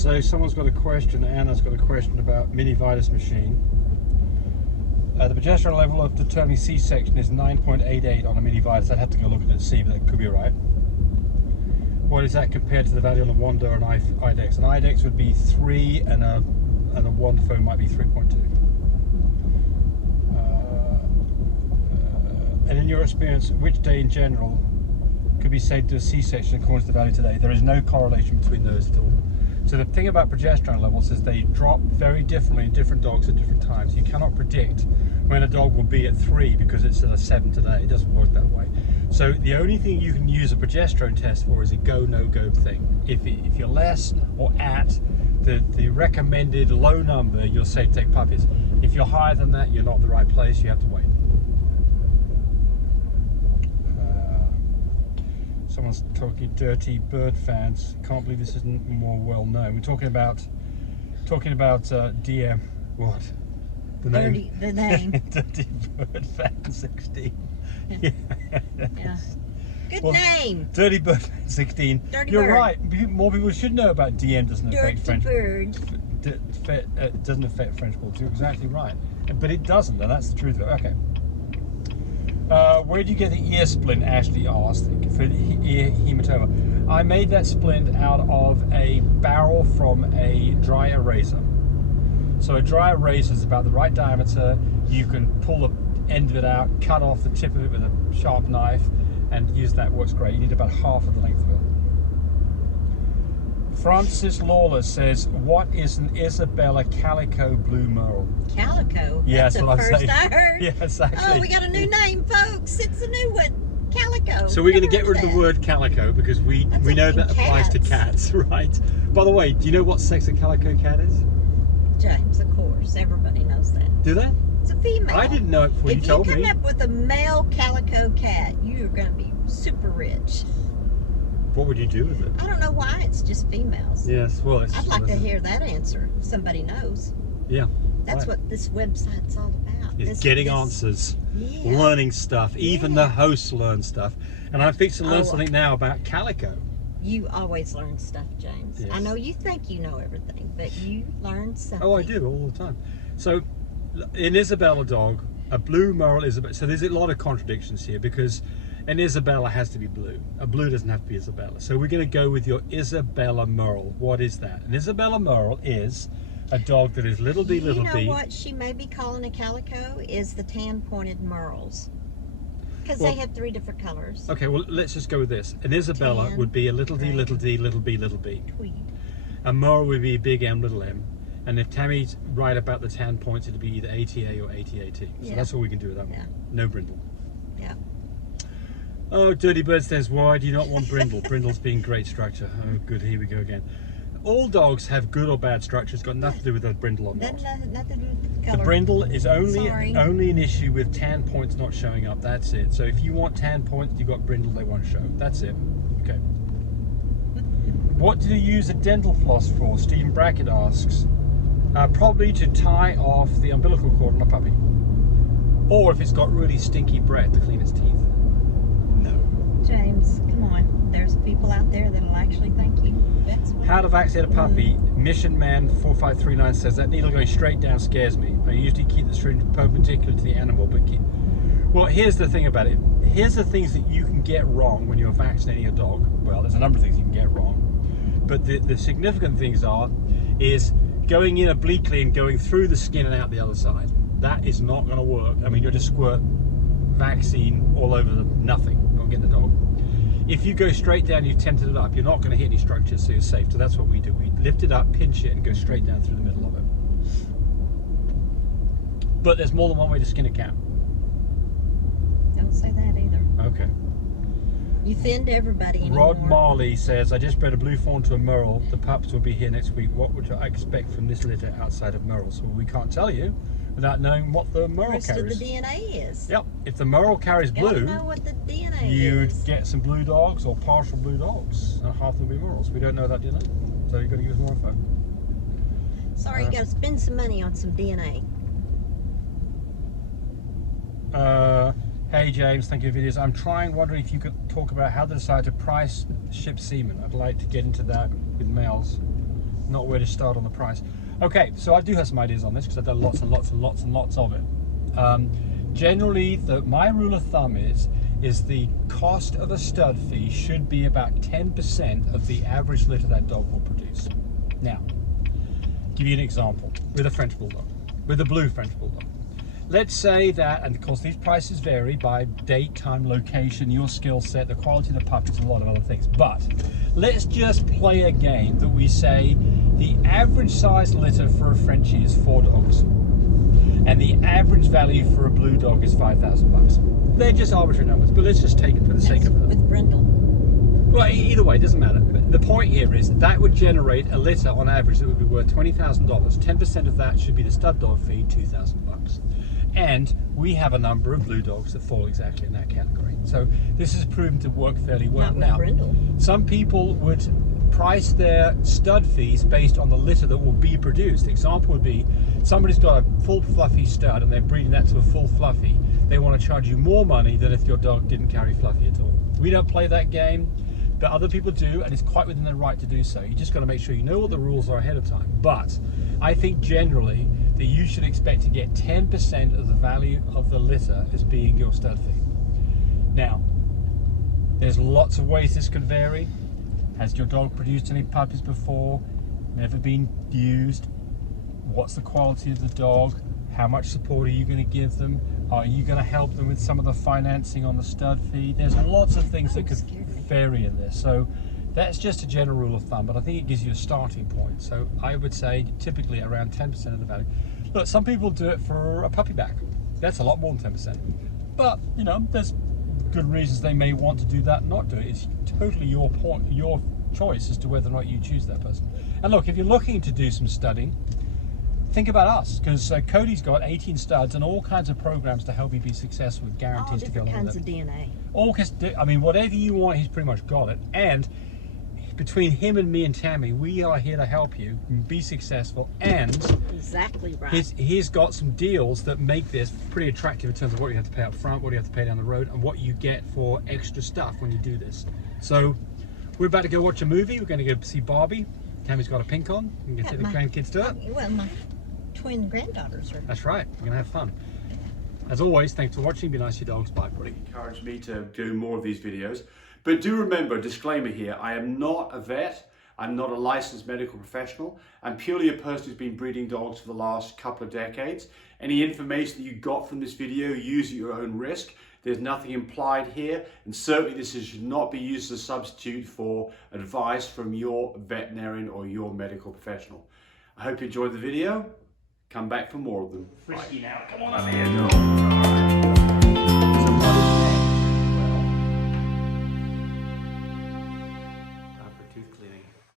So someone's got a question, Anna's got a question about mini Vitus machine. The progesterone level of determining C-section is 9.88 on a mini Vitus. I'd have to go look at it and see, but that could be right. What is that compared to the value on a Wanda and IDEX? An IDEX would be 3 and a Wanda phone might be 3.2. And in your experience, which day in general could be said to a C-section according to the value today? There is no correlation between those at all. So the thing about progesterone levels is they drop very differently in different dogs at different times. You cannot predict when a dog will be at 3 because it's at a 7 today. It doesn't work that way. So the only thing you can use a progesterone test for is a go, no go thing. If you're less or at the recommended low number, you're safe to take puppies. If you're higher than that, you're not in the right place, you have to wait. Someone's talking dirty bird fans. Can't believe this isn't more well known. We're talking about DM. What? The name. The name. Dirty bird fan 16. Yeah. Yeah. Good name. Dirty bird fan 16. Dirty You're bird. right. More people should know about DM doesn't affect French. Bird. Doesn't affect French balls. You're exactly right. But it doesn't, and that's the truth of it. Okay. Where do you get the ear splint? Ashley asked for ear hematoma. I made that splint out of a barrel from a dry eraser. So a dry eraser is about the right diameter. You can pull the end of it out, cut off the tip of it with a sharp knife, and use that. Works great. You need about half of the length of it. Francis Lawler says, "What is an Isabella Calico Blue Merle?" Calico? Yeah, that's that's the what I'm first saying. I heard. Yes, actually. Oh, we got a new name, folks. It's a new one. Calico. So we're going to Never get rid of heard the word calico because we know like that applies to cats, right? By the way, do you know what sex a calico cat is? James, of course. Everybody knows that. Do they? It's a female. I didn't know it before you told me. If you come up with a male calico cat, you're going to be super rich. What would you do with it? I don't know why it's just females. Yes, well, it's... I'd like to hear that answer. If somebody knows. Yeah. That's right. what this website's all about. It's getting answers, Yeah. learning stuff. Even the hosts learn stuff. And I'm fixing to learn something now about calico. You always learn stuff, James. Yes. I know you think you know everything, but you learn something. Oh, I do all the time. So, an Isabella dog, a blue Merle Isabella. So there's a lot of contradictions here because an Isabella has to be blue. A blue doesn't have to be Isabella. So we're going to go with your Isabella Merle. What is that? An Isabella Merle is a dog that is little d, little d. You know what she may be calling a calico is the tan-pointed Merles. Because they have 3 different colors. Okay, well, let's just go with this. An Isabella Tan, would be a little d, gray, little d, little b, little b. Tweed. A Merle would be a big M, little m. And if Tammy's right about the tan points, it'd be either ATA or ATAT. So that's all we can do with that one. Yeah. No brindle. Yeah. Oh, Dirty Bird says, why do you not want brindle? Brindle's being great structure. Oh, good, here we go again. All dogs have good or bad structure. It's got nothing to do with the brindle or not. Nothing to do with the color. The brindle is only Sorry. an issue with tan points not showing up. That's it. So if you want tan points, you've got brindle, they won't show. That's it. Okay. What do you use a dental floss for? Stephen Brackett asks. Probably to tie off the umbilical cord on a puppy. Or if it's got really stinky breath to clean its teeth. No. James, come on. There's people out there that'll actually thank you. That's what How to vaccinate a puppy? Mission Man 4539 says that needle going straight down scares me. I usually keep the syringe perpendicular to the animal, but well, here's the thing about it. Here's the things that you can get wrong when you're vaccinating a dog. Well, there's a number of things you can get wrong, but the significant things is going in obliquely and going through the skin and out the other side. That is not going to work. I mean, you'll just squirt vaccine all over nothing. You're not getting the dog. If you go straight down, you've tented it up, you're not going to hit any structures, so you're safe. So that's what we do. We lift it up, pinch it, and go straight down through the middle of it. But there's more than one way to skin a cat. Don't say that either. Okay. You offend everybody anymore. Rod Marley says, I just bred a blue fawn to a Merle. The pups will be here next week. What would I expect from this litter outside of Merles? Well, we can't tell you without knowing what the Merle rest carries. of the DNA is. Yep. If the Merle carries Gotta blue, know what the DNA you'd is. get some blue dogs or partial blue dogs, and half of them will be Merles. We don't know that, do you know? So you've got to give us more info. Sorry, you got to spend some money on some DNA. Hey James, thank you for your videos. I'm wondering if you could talk about how to decide to price ship semen. I'd like to get into that with males. not where to start on the price. Okay, so I do have some ideas on this because I've done lots and lots and lots and lots of it. Generally, my rule of thumb is the cost of a stud fee should be about 10% of the average litter that dog will produce. Now, give you an example with a French Bulldog, with a blue French Bulldog. Let's say that, and of course these prices vary by date, time, location, your skill set, the quality of the puppies, and a lot of other things. But let's just play a game that we say the average size litter for a Frenchie is 4 dogs. And the average value for a blue dog is $5,000. They're just arbitrary numbers, but let's just take it for the sake of it. With brindle. Well, either way, it doesn't matter. The point here is that would generate a litter on average that would be worth $20,000. 10% of that should be the stud dog fee, $2,000. And we have a number of blue dogs that fall exactly in that category. So this is proven to work fairly well. Not with brindle. Some people would price their stud fees based on the litter that will be produced. Example would be somebody's got a full fluffy stud and they're breeding that to a full fluffy. They want to charge you more money than if your dog didn't carry fluffy at all. We don't play that game, but other people do, and it's quite within their right to do so. You just got to make sure you know what the rules are ahead of time. But I think generally that you should expect to get 10% of the value of the litter as being your stud fee. Now, there's lots of ways this could vary. Has your dog produced any puppies before? Never been used? What's the quality of the dog? How much support are you going to give them? Are you going to help them with some of the financing on the stud fee? There's lots of things that could vary in this. So that's just a general rule of thumb, but I think it gives you a starting point. So I would say typically around 10% of the value. Look, some people do it for a puppy back. That's a lot more than 10%. But, you know, there's good reasons they may want to do that, not do it. It's totally your choice as to whether or not you choose that person. And look, if you're looking to do some studying, think about us, because Cody's got 18 studs and all kinds of programs to help you be successful with guarantees to go along with it. All different kinds of DNA. All, I mean, whatever you want, he's pretty much got it. And between him and me and Tammy, we are here to help you be successful. And exactly right. He's got some deals that make this pretty attractive in terms of what you have to pay up front, what you have to pay down the road, and what you get for extra stuff when you do this. So we're about to go watch a movie. We're going to go see Barbie. Tammy's got a pink on. You can get the grandkids to it. Well, my twin granddaughters are. That's right. We're going to have fun. As always, thanks for watching. Be nice to your dogs. Bye, buddy. Encourage me to do more of these videos. But do remember, disclaimer here, I am not a vet. I'm not a licensed medical professional. I'm purely a person who's been breeding dogs for the last couple of decades. Any information that you got from this video, use at your own risk. There's nothing implied here, and certainly this should not be used as a substitute for advice from your veterinarian or your medical professional. I hope you enjoyed the video. Come back for more of them. Frisky now, come on up here.